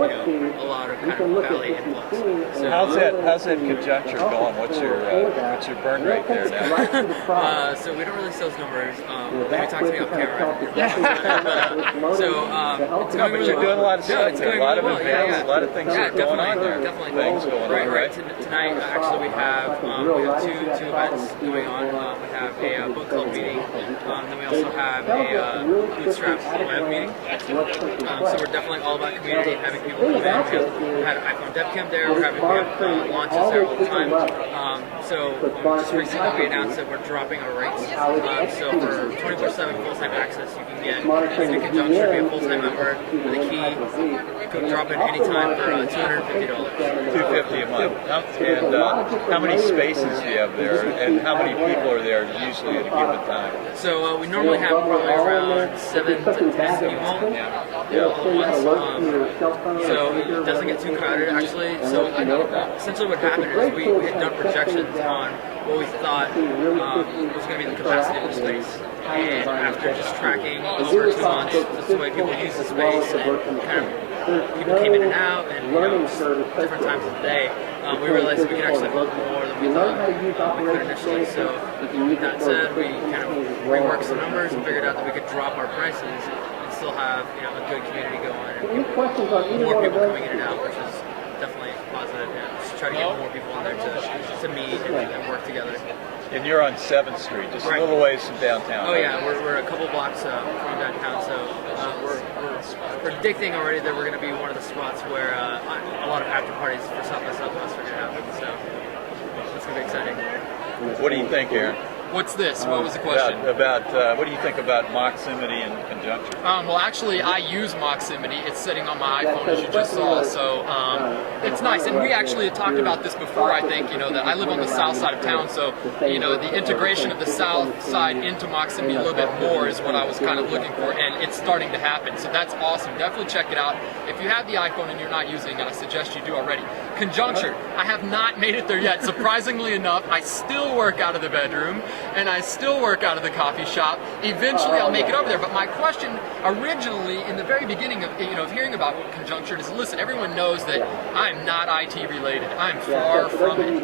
a lot of kind of valley influx. So how's that conjuncture going? What's your burn rate there now? So we don't really sell those numbers. Maybe talk to me off camera. It's going really you're doing a lot of stuff. It's going a lot really of events, well. a lot of things going on there. Definitely things going on. Right. Tonight, actually, we have two events going on. We have a book club meeting. Then we also have a Bootstrap live meeting. So we're definitely all about community and having people come in. We had an iPhone dev camp there. We have launches there all the time. Just recently we announced that we're dropping our rates. So for 24/7 full-time access, you can get in conjunction, be a full-time member with a key. You can drop in anytime for $250. $250 a month. And how many spaces do you have there? And how many people are there usually at a given time? So we normally have probably around 7 to 10 people all at once. So it doesn't get too crowded actually. So essentially what happened is we had done projections on what we thought was going to be the capacity of the space. And after just tracking over 2 months, just the way people use the space and kind of people came in and out and just different times of the day, we realized that we could actually hold more than we thought we could initially. So that said, we kind of reworked some numbers and figured out that we could drop our prices and still have a good community going and more people coming in and out, which is definitely positive. Just try to get more people in there to meet and work together. And you're on 7th Street, just a little ways from downtown. Oh yeah, we're a couple blocks from downtown, so we're predicting already that we're going to be one of the spots where a lot of after parties for South by Southwest are going to happen. So that's going to be exciting. What do you think, Aaron? What's this? What was the question? About what do you think about Moximity and Conjunctured? Well, actually, I use Moximity. It's sitting on my iPhone, as you just saw, so it's nice. And we actually had talked about this before, I think, that I live on the south side of town, so, the integration of the south side into Moximity a little bit more is what I was kind of looking for, and it's starting to happen. So that's awesome. Definitely check it out. If you have the iPhone and you're not using it, I suggest you do already. Conjunctured, I have not made it there yet. Surprisingly enough, I still work out of the bedroom, and I still work out of the coffee shop. Eventually I'll make it over there, but my question originally in the very beginning of hearing about Conjunctured is, listen, everyone knows that I'm not IT related. I'm far from it.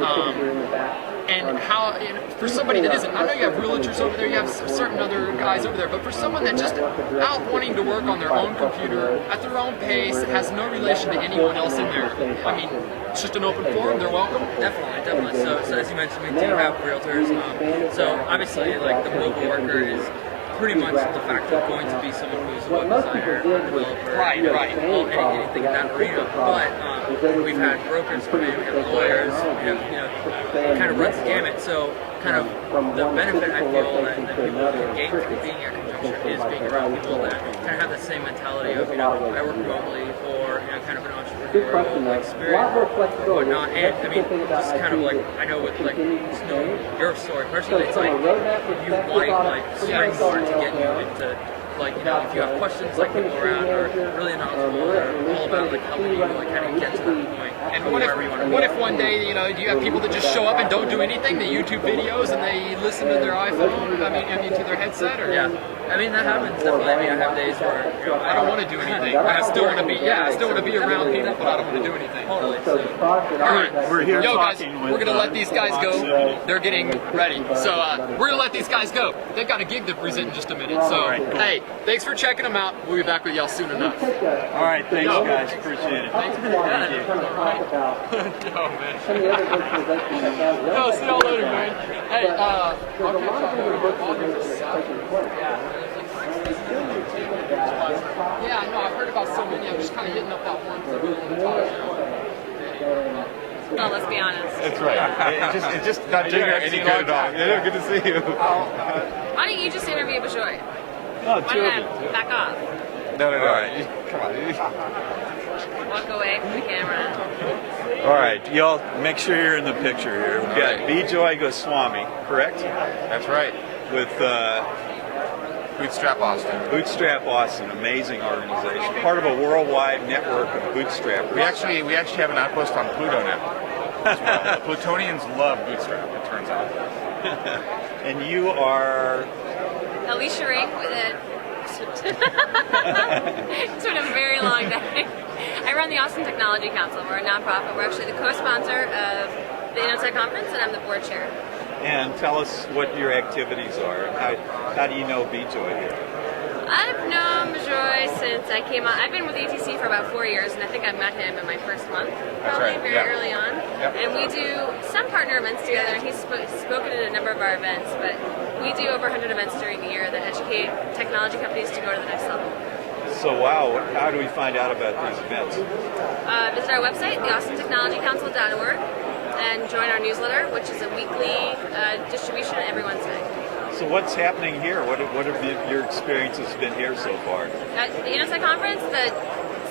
And how, for somebody that isn't, I know you have realtors over there, you have certain other guys over there, but for someone that's just out wanting to work on their own computer, at their own pace, has no relation to anyone else in there, I mean, it's just an open forum, they're welcome? Definitely. So as you mentioned, we do have realtors. So obviously, like, the mobile worker is pretty much de facto going to be someone who's a web designer, or developer, anything in that arena. But we've had brokers come in, we have lawyers, it kind of runs the gamut. So kind of the benefit I feel that people can gain from being at Conjunctured is being around people that kind of have the same mentality of, I work remotely, or kind of an entrepreneurial spirit or whatnot. And I mean, just kind of like, I know with like your story personally, it's like you want springboard to get you into, like, if you have questions, like, people around are really knowledgeable, or all about like helping you like kind of get to that point. And what if one day, do you have people that just show up and don't do anything? They YouTube videos and they listen to their iPhone, I mean to their headset, or I mean, that happens definitely. I mean, I have days where I don't want to do anything. I still want to be around people, but I don't want to do anything. Totally. So, all right, we're here guys, talking with, we're gonna let these guys go. They're getting ready, so we're gonna let these guys go. They've got a gig to present in just a minute. So hey, thanks for checking them out. We'll be back with y'all soon enough. All right, thanks guys, appreciate it. Thanks for no, man. No, see y'all later, man. Hey, yeah, I know, I've heard about so many. I'm just kind of hitting up that one for Oh, let's be honest. That's right. It just not doing any good at all. Yeah, good to see you. Why don't you just interview Bijoy? Oh, Why don't I back off? No. All right. Come on. Walk away from the camera. All right, y'all, make sure you're in the picture here. We've got Bijoy Goswami, correct? That's right. With Bootstrap Austin. Bootstrap Austin, amazing organization, part of a worldwide network of bootstrappers. We actually have an outpost on Pluto now. As well. Plutonians love Bootstrap, it turns out. And you are Alicia Ring with It's been a very long day. I run the Austin Technology Council. We're a nonprofit. We're actually the co-sponsor of the Innotech conference, and I'm the board chair. And tell us what your activities are. How do you know Bijoy here? I've known Bijoy since I came on. I've been with ATC for about 4 years, and I think I met him in my first month, probably right, very yeah. early on. Yep. And we do some partner events together, and he's spoken at a number of our events, but we do over 100 events during the year that educate technology companies to go to the next level. So wow, how do we find out about these events? Visit our website, theaustintechnologycouncil.org, and join our newsletter, which is a weekly distribution every Wednesday. So what's happening here? What have your experiences been here so far? At the Innotech conference, the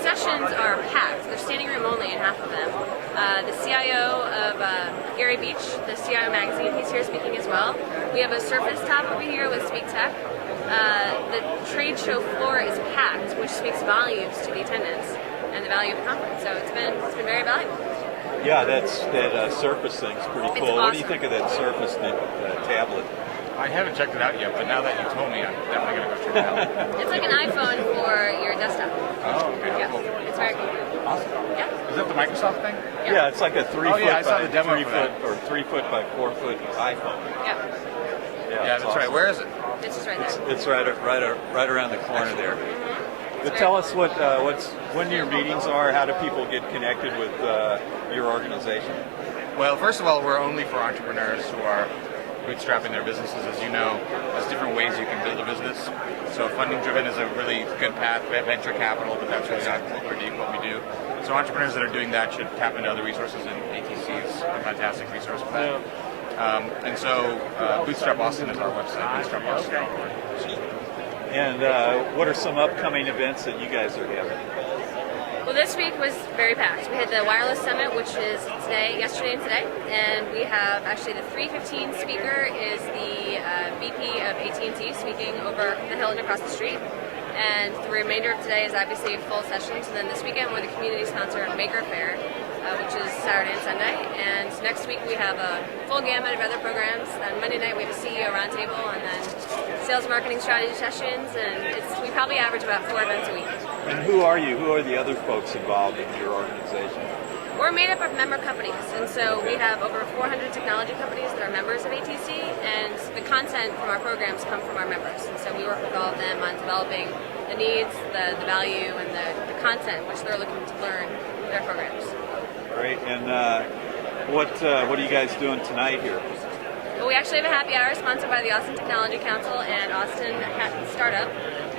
sessions are packed. They're standing room only in half of them. The CIO of Gary Beach, the CIO magazine, he's here speaking as well. We have a Surface Top over here with Speak Tech. The trade show floor is packed, which speaks volumes to the attendance and the value of the conference. So it's been very valuable. Yeah, that Surface thing's pretty It's cool. What do you awesome. think of that Surface tablet? I haven't checked it out yet, but now that you told me, I'm definitely going to go check it out. It's like an iPhone for your desktop. Oh, okay. Yeah, Cool. it's very cool. Awesome. Yeah. Is that the Microsoft thing? Yeah, it's like a 3 foot yeah, I saw by the demo 3 for foot that. or 3 foot by 4 foot iPhone. Yeah. Yeah, it's that's right. awesome. Where is it? It's just right there. It's right around the corner there. But It's tell very- us when your meetings are. How do people get connected with your organization? Well, first of all, we're only for entrepreneurs who are bootstrapping their businesses. As you know, there's different ways you can build a business. So funding driven is a really good path. We have venture capital, but that's really not what we do. So entrepreneurs that are doing that should tap into other resources, and ATC is a fantastic resource for that. And so Bootstrap Austin is our website, bootstrapaustin.org. And what are some upcoming events that you guys are having? Well, this week was very packed. We had the Wireless Summit, which is yesterday and today, and we have actually the 3:15 speaker is the VP of AT&T speaking over the hill and across the street. And the remainder of today is obviously full sessions. And then this weekend we're the community sponsor of Maker Fair, which is Saturday and Sunday. And next week we have a full gamut of other programs. Then Monday night we have a CEO roundtable, and then sales marketing strategy sessions. And we probably average about 4 events a week. And who are you? Who are the other folks involved in your organization? We're made up of member companies, and so we have over 400 technology companies that are members of ATC, and the content from our programs come from our members. And so we work with all of them on developing the needs, the value, and the content which they're looking to learn in their programs. Great. And what are you guys doing tonight here? Well, we actually have a happy hour sponsored by the Austin Technology Council and Austin Startup,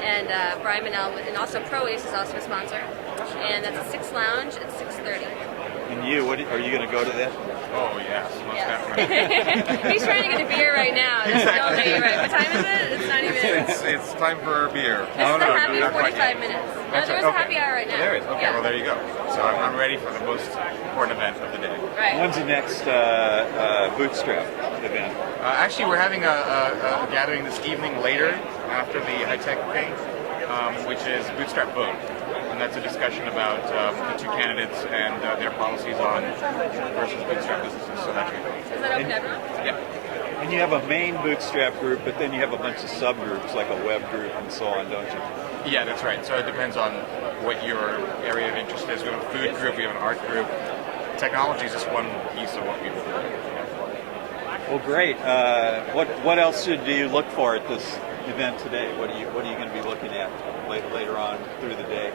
and Brian Manel, and also ProAce is also a sponsor. And that's a 6 Lounge at 6:30. And you, are you going to go to that? Oh, yes, most Yes. definitely. He's trying to get a beer right now. There's still Exactly. day, right? What time is it? It's not even. It's time for a beer. This is a happy not quite 45 yet. minutes. No, That's there is right, a happy hour right now. There is. Okay, Yeah. well, there you go. So I'm ready for the most important event of the day. Right. When's the next Bootstrap event? Actually, we're having a gathering this evening later after the high-tech thing, which is Bootstrap Vote. And that's a discussion about the two candidates and their policies on versus bootstrap businesses. So that's really Is that open to everyone? yeah. And you have a main Bootstrap group, but then you have a bunch of subgroups like a web group and so on, don't you? Yeah, that's right. So it depends on what your area of interest is. We have a food group, we have an art group. Technology is just one piece of what we do. Well, great. What else should you look for at this event today? What are you going to be looking at later on through the day?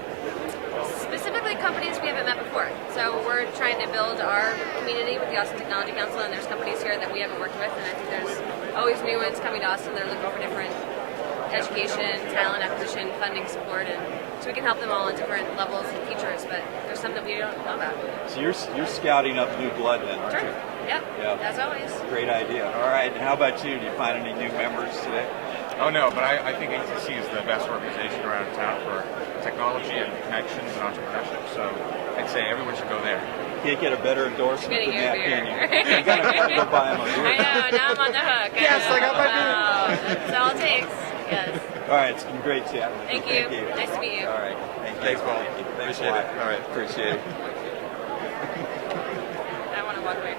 Specifically companies we haven't met before. So we're trying to build our community with the Austin Technology Council, and there's companies here that we haven't worked with, and I think there's always new ones coming to Austin. They're looking for different education, talent acquisition, funding support, and so we can help them all in different levels and features, but there's some that we don't know about. So you're scouting up new blood then, aren't Sure. you? Yep. Yeah. As always. Great idea. All right. And how about you? Do you find any new members today? Oh no, but I think ATC is the best organization around town for technology and connections and entrepreneurship. So I'd say everyone should go there. Can't get a better endorsement Getting than your that, beer. can you? You gotta go buy him a beer. I know, now I'm on the hook. Yes, I got my beer. beer. That's all it takes. Yes. All right. It's been great chatting with Thank you. you. Nice to meet you. All right. Thank you. Thanks, Paul. Thank you. Thanks Appreciate a lot. it. All right. Appreciate it. I want to walk away from